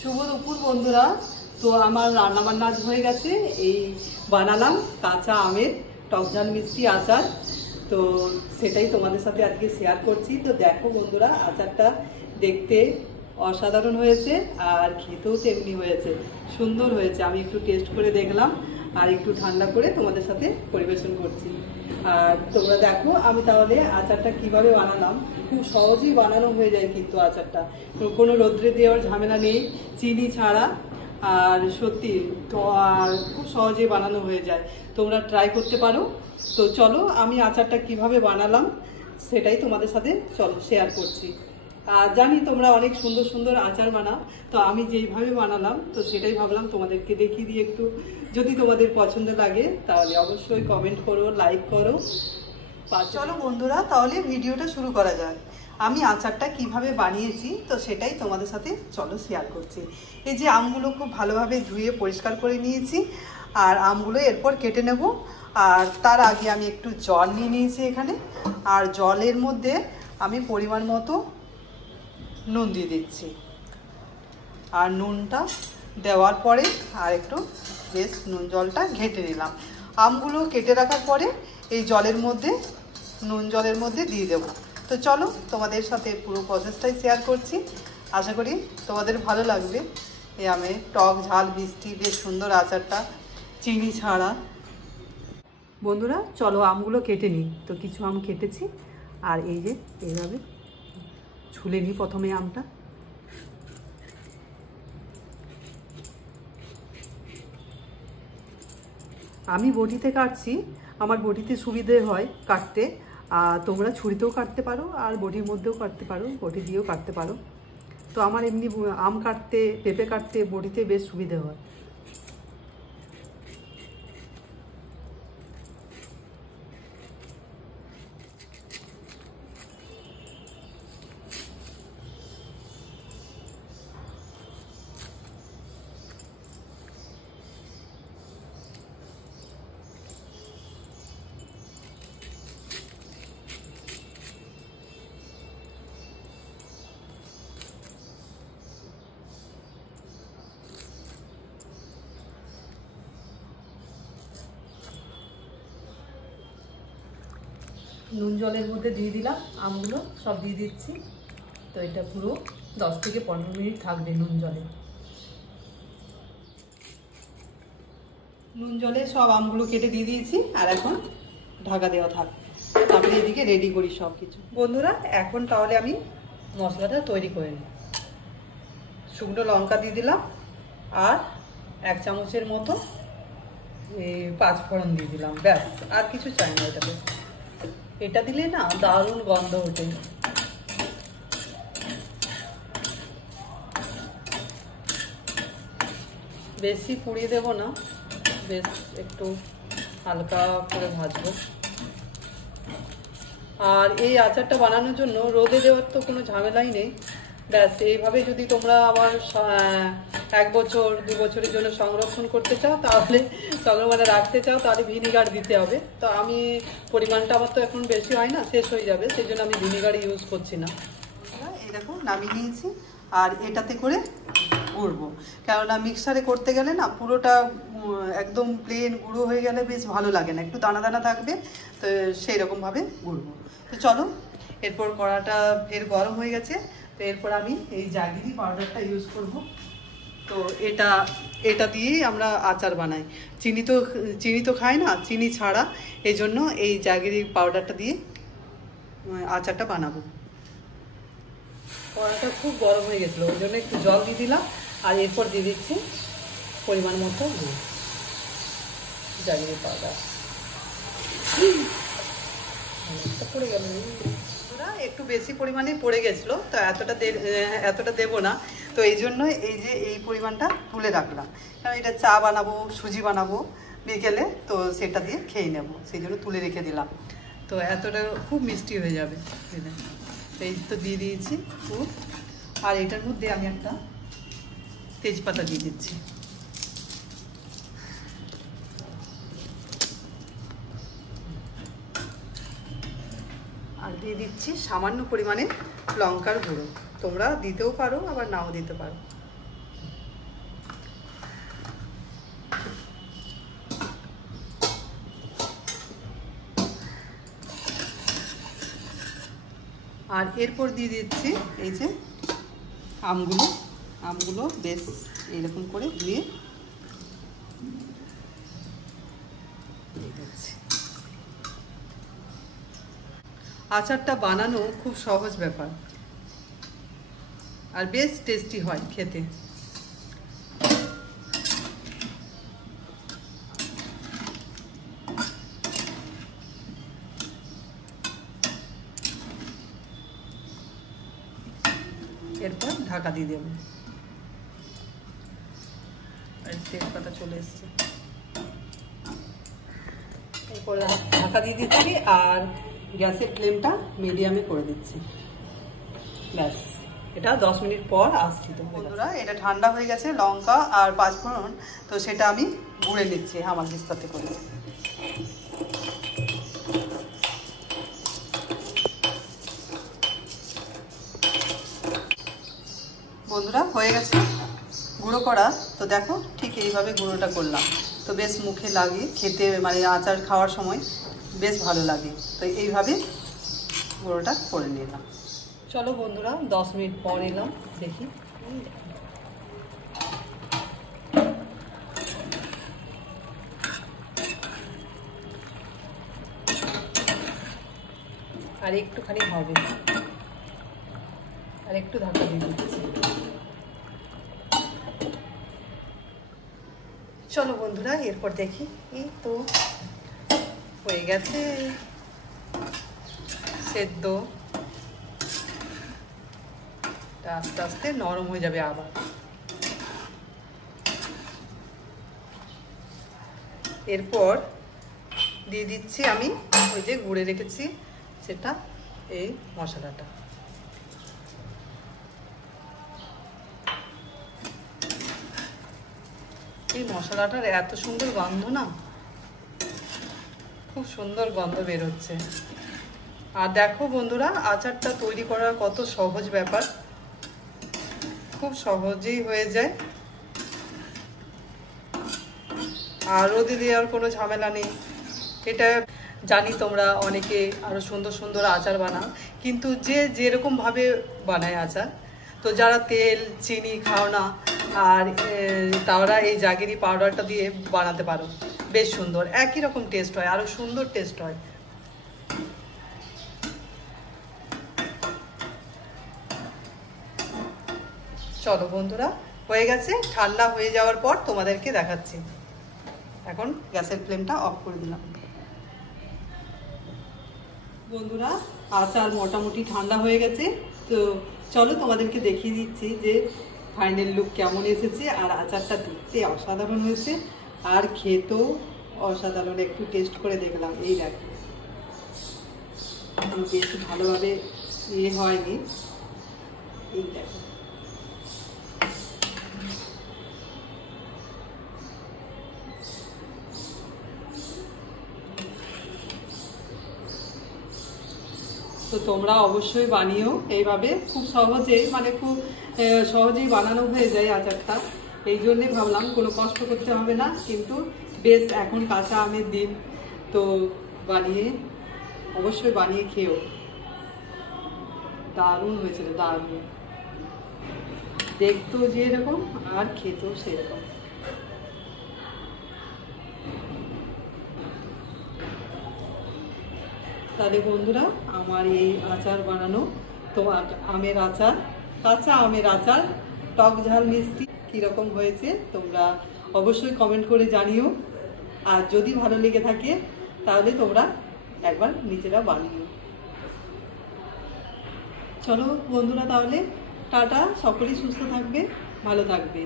শুভ দুপুর বন্ধুরা। তো আমার রান্না বান্না আজ হয়ে গেছে। এই বানালাম কাঁচা আমের টকঝাল মিষ্টি আচার। তো সেটাই তোমাদের সাথে আজকে শেয়ার করছি। তো দেখো বন্ধুরা, আচারটা দেখতে অসাধারণ হয়েছে আর খেতেও তেমনি হয়েছে, সুন্দর হয়েছে। আমি একটু টেস্ট করে দেখলাম আর একটু ঠান্ডা করে তোমাদের সাথে পরিবেশন করছি। আর তোমরা দেখো আমি তাহলে আচারটা কিভাবে বানালাম। খুব সহজেই বানানো হয়ে যায় কিন্তু আচারটা, কোনো রোদ্রে দেওয়ার ঝামেলা নেই, চিনি ছাড়া। আর সত্যি তো আর খুব সহজেই বানানো হয়ে যায়, তোমরা ট্রাই করতে পারো। তো চলো আমি আচারটা কিভাবে বানালাম সেটাই তোমাদের সাথে চলো শেয়ার করছি। আর জানি তোমরা অনেক সুন্দর সুন্দর আচার বানাও, তো আমি যেইভাবে বানালাম তো সেটাই ভাবলাম তোমাদেরকে দেখিয়ে দিয়ে একটু, যদি তোমাদের পছন্দ লাগে তাহলে অবশ্যই কমেন্ট করো, লাইক করো। চলো বন্ধুরা তাহলে ভিডিওটা শুরু করা যাক। আমি আচারটা কিভাবে বানিয়েছি তো সেটাই তোমাদের সাথে চলো শেয়ার করছি। এই যে আমগুলো খুব ভালোভাবে ধুয়ে পরিষ্কার করে নিয়েছি, আর আমগুলো এরপর কেটে নেব। আর তার আগে আমি একটু জল নিয়ে নিয়েছি এখানে, আর জলের মধ্যে আমি পরিমাণ মতো নুন দিয়ে দিচ্ছি। আর নুনটা দেওয়ার পরে আর একটু বেশ নুন জলটা ঘেঁটে নিলাম। আমগুলো কেটে রাখার পরে এই জলের মধ্যে, নুন জলের মধ্যে দিয়ে দেবো। তো চলো তোমাদের সাথে পুরো প্রসেসটাই শেয়ার করছি। আশা করি তোমাদের ভালো লাগবে। এই আমের টক ঝাল মিষ্টি বেশ সুন্দর আচারটা, চিনি ছাড়া। বন্ধুরা চলো আমগুলো কেটে নিই। তো কিছু আম কেটেছি, আর এই যে এইভাবে ছুলে নিই প্রথমে আমটা। আমি বটিতে কাটছি, আমার বটিতে সুবিধে হয় কাটতে। তোমরা ছুরিতেও কাটতে পারো আর বটির মধ্যেও কাটতে পারো, বটি দিয়েও কাটতে পারো। তো আমার এমনি আম কাটতে, পেঁপে কাটতে বটিতে বেশ সুবিধে হয়। নুন জলের মধ্যে দিয়ে দিলাম, আমগুলো সব দিয়ে দিচ্ছি। তো এটা পুরো 10 থেকে 15 মিনিট থাকবে নুন জলে। নুন জলে সব আমগুলো কেটে দিয়ে দিয়েছি, আর এখন ঢাকা দেওয়া থাক। তারপরে এদিকে রেডি করি সব কিছু। বন্ধুরা এখন তাহলে আমি মশলাটা তৈরি করে নিই। শুকনো লঙ্কা দিয়ে দিলাম, আর 1 চামচের মতো 5 ফোড়ন দিয়ে দিলাম। ব্যাস, আর কিছু চাই না এটাতে। এটা দিলে না দারুণ গন্ধ ওঠে। বেশি পুড়িয়ে দেব না, বেশ একটু হালকা করে ভাজবো। আর এই আচারটা বানানোর জন্য রোদে দেওয়ার তো কোনো ঝামেলাই নেই। ব্যাস এইভাবে যদি তোমরা আবার 1 বছর 2 বছরের জন্য সংরক্ষণ করতে চাও, তাহলে মানে রাখতে চাও, তাহলে ভিনিগার দিতে হবে। তো আমি পরিমাণটা আমার তো এখন বেশি হয় না, শেষ হয়ে যাবে, সেই জন্য আমি ভিনিগার ইউজ করছি না। এই দেখো নামিয়ে নিয়েছি, আর এটাতে করে গুঁড়বো। কেননা মিক্সারে করতে গেলে না পুরোটা একদম প্লেন গুঁড়ো হয়ে গেলে বেশ ভালো লাগে না, একটু দানা দানা থাকবে। তো সেই রকমভাবে গুঁড়বো। তো চলো, এরপর কড়াটা ফের গরম হয়ে গেছে। তো এরপর আমি এই জাগিরি পাউডারটা ইউজ করব। তো এটা দিয়েই আমরা আচার বানাই। চিনি তো খাই না, চিনি ছাড়া। এই জন্য এই জাগিরি পাউডারটা দিয়ে আচারটা বানাবো। কড়াটা খুব গরম হয়ে গেছিলো, ওই জন্য একটু জল দিয়ে দিলাম। আর এরপর দিয়ে দিচ্ছি পরিমাণ মতো জাগিরি পাউডার। পড়ে গেল, একটু বেশি পরিমাণে পড়ে গেছিলো, তো এতটা দেবো না। তো এই জন্য এই যে এই পরিমাণটা তুলে রাখলাম, কারণ এটা চা বানাবো, সুজি বানাবো বিকেলে, তো সেটা দিয়ে খেয়ে নেবো, সেই জন্য তুলে রেখে দিলাম। তো এতটা খুব মিষ্টি হয়ে যাবে। এই তো দিয়ে দিয়েছি খুব। আর এটার মধ্যে আমি একটা তেজপাতা দিয়ে দিচ্ছি। আর দিয়ে দিচ্ছি সামান্য পরিমাণে লঙ্কার গুঁড়ো। তোমরা দিতেও পারো, আবার নাও দিতে পারো। আর এরপর দিয়ে দিচ্ছি এই যে আমগুলো বেশ এইরকম করে ধুয়ে দিয়ে দিচ্ছি। আচারটা বানানো খুব সহজ ব্যাপার আর বেশ টেস্টি হয় খেতে। এরপর ঢাকা দিয়ে দেব। আর তেজপাতা চলে এসছে। এরপর ঢাকা দিয়ে দিচ্ছি আর গ্যাসের ফ্লেমটা মিডিয়ামে করে দিচ্ছি। ব্যাস, এটা 10 মিনিট পর আসছি। তো বন্ধুরা, এটা ঠান্ডা হয়ে গেছে। লঙ্কা আর পাঁচফোড়ন তো সেটা আমি গুঁড়ে নিচ্ছি হামানদিস্তাতে করে। বন্ধুরা, হয়ে গেছে গুঁড়ো করা। তো দেখো, ঠিক এইভাবে গুঁড়োটা করলাম। তো বেশ মুখে লাগে খেতে, মানে আচার খাওয়ার সময় বেশ ভালো লাগে। তো এইভাবে গুঁড়োটা করে নিলাম। চলো বন্ধুরা, 10 মিনিট পর এলাম, দেখি। আর একটুখানি হবে, আর একটু ঢাকা দিয়ে দিচ্ছি। চলো বন্ধুরা, এরপর দেখি। এই তো হয়ে গেছে সেদ্ধ। আস্তে আস্তে নরম হয়ে যাবে আবার। এরপর দিয়ে দিচ্ছি আমি ওই যে গুঁড়ে রেখেছি সেটা, এই মশলাটা। এই মশলাটার এত সুন্দর গন্ধ না, খুব সুন্দর গন্ধ বের হচ্ছে। আর দেখো বন্ধুরা, আচারটা তৈরি করা কত সহজ ব্যাপার, খুব সহজেই হয়ে যায়। আর রোদে দেওয়ার কোনো ঝামেলা নেই। এটা জানি তোমরা অনেকে আরো সুন্দর সুন্দর আচার বানাও, কিন্তু যে যেরকম ভাবে বানায় আচার, তো যারা তেল চিনি খাও না, আর তারা এই জাগিরি পাউডারটা দিয়ে বানাতে পারো। বেশ সুন্দর, একই রকম টেস্ট হয়, আরো সুন্দর টেস্ট হয়। চলো বন্ধুরা, হয়ে গেছে। ঠান্ডা হয়ে যাওয়ার পর তোমাদেরকে দেখাচ্ছি। এখন গ্যাসের ফ্লেমটা অফ করে দিলাম। বন্ধুরা, আচার মোটামুটি ঠান্ডা হয়ে গেছে। তো চলো তোমাদেরকে দেখিয়ে দিচ্ছি যে ফাইনাল লুক কেমন এসেছে। আর আচারটা দেখতে অসাধারণ হয়েছে, আর খেতেও অসাধারণ। একটু টেস্ট করে দেখলাম, এই দেখো বেশ ভালোভাবে হয়নি। এই দেখো, তো তোমরা অবশ্যই বানিও এইভাবে। খুব সহজেই, মানে খুব সহজেই বানানো হয়ে যায় আচারটা। এই জন্যে ভাবলাম কোনো কষ্ট করতে হবে না। কিন্তু বেশ এখন কাঁচা আমের দিন, তো অবশ্যই বানিয়ে খেও। দারুণ হয়েছিল, দারুণ। দেখতেও যেরকম আর খেতেও সেরকম। তাহলে বন্ধুরা, আমার এই আচার বানানো, তো আমের আচার, কাঁচা আমের আচার, টক ঝাল মিষ্টি কীরকম হয়েছে তোমরা অবশ্যই কমেন্ট করে জানিও। আর যদি ভালো লেগে থাকে তাহলে তোমরা একবার নিজেরা বানিও। চলো বন্ধুরা, তাহলে টাটা। সকলেই সুস্থ থাকবে, ভালো থাকবে।